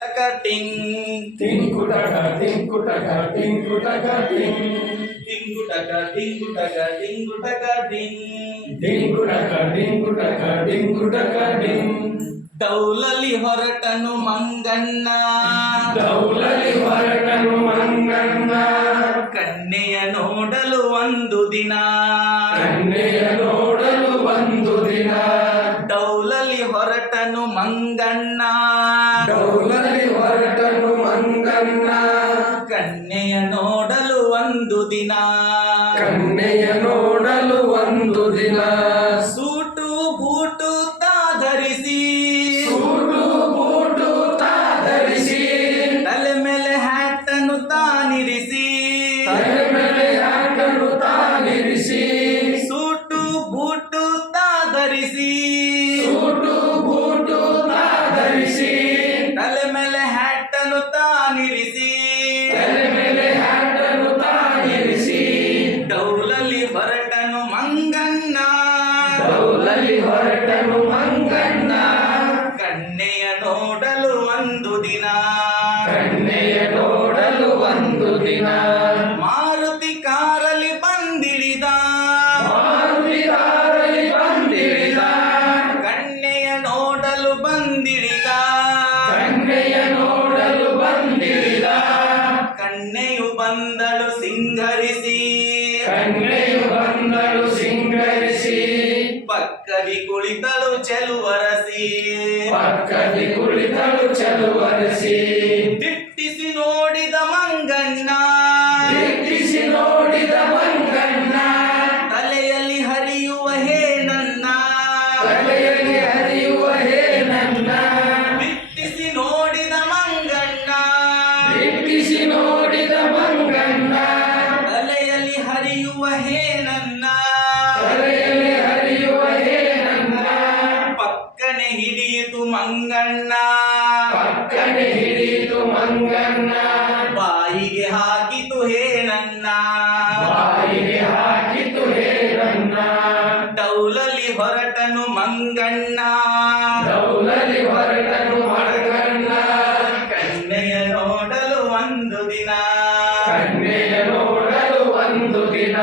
ಟಿಂಗ್ ಟಿಂಕುಟಕ ಟಿಂಕುಟಕ ಟಿಂಕುಟಕ ಟಿಂಗ್ ಟಿಂಗುಟಕ ಟಿಂಗುಟಕ ಟಿಂಗುಟಕ ಟಿಂಗ್ ಟಿಂಕುಟಕ ಟಿಂಕುಟಕ ಟಿಂಕುಟಕ ಟಿಂಗ್ ಡೌಲಲ್ಲಿ ಹೊರಟನು ಮಂಗಣ್ಣ ದೌಲಲಿ ಹೊರಟನು ಮಂಗಣ್ಣ ಕನ್ನೆಯ ನೋಡಲು ಒಂದು ದಿನ ಕನ್ನೆಯ ನೋಡಲು ಒಂದು ದಿನ ಡೌಲಲ್ಲಿ ಹೊರಟನು ಮಂಗಣ್ಣ ದೌಲಲಿ ಒಂದು ದಿನ. ಕನ್ನೆಯ ನೋಡಲು ಒಂದು ದಿನ. ಸೂಟು ಬೂಟು ತಾ ಧರಿಸಿ ಸೂಟು ಬೂಟು ತಾ ಧರಿಸಿ ತಲೆ ಮೇಲೆ ಹ್ಯಾಟನ್ನು ತಾನಿರಿಸಿ. ತಲೆ ಮೇಲೆ ಹ್ಯಾಟನ್ನು ತಾನಿರಿಸಿ. ಸೂಟು ಬೂಟು ತಾ ಧರಿಸಿ ಸೂಟು ಬೂಟು ತಾ ಧರಿಸಿ ತಲೆ ಮೇಲೆ ಹ್ಯಾಟನ್ನು ತಾನಿರಿಸಿ. ದೌಲಲಿ ಹೊರಟನು ಮಂಗಣ್ಣ. ಕನ್ನೆಯ ನೋಡಲು ಒಂದು ದಿನ. ಕಣ್ಣೆಯ ನೋಡಲು ಒಂದು ದಿನ. ಮಾರುತಿ ಕಾರಲ್ಲಿ ಬಂದಿಳಿದ. ಮಾರುತಿಗಾರಲಿ ಬಂದಿಳಿದ. ಕಣ್ಣೆಯ ನೋಡಲು ಬಂದಿಳಿದ. ಕಣ್ಣೆಯ ನೋಡಲು ಬಂದಿಳಿದ. ಕಣ್ಣೆಯು ಬಂದಳು ಸಿಂಗರಿಸಿ. పక్కది కుళితలు చెలువరసి. పక్కది కుళితలు ಡೌಲಲಿ ಹೊರಟನು ಮಂಗಣ್ಣ. ಡೌಲಲಿ ಹೊರಟನು ಮಂಗಣ್ಣ. ಕನ್ನೆಯ ನೋಡಲು ಒಂದು ದಿನ. ಕನ್ನೆಯ ನೋಡಲು ಒಂದು ದಿನ.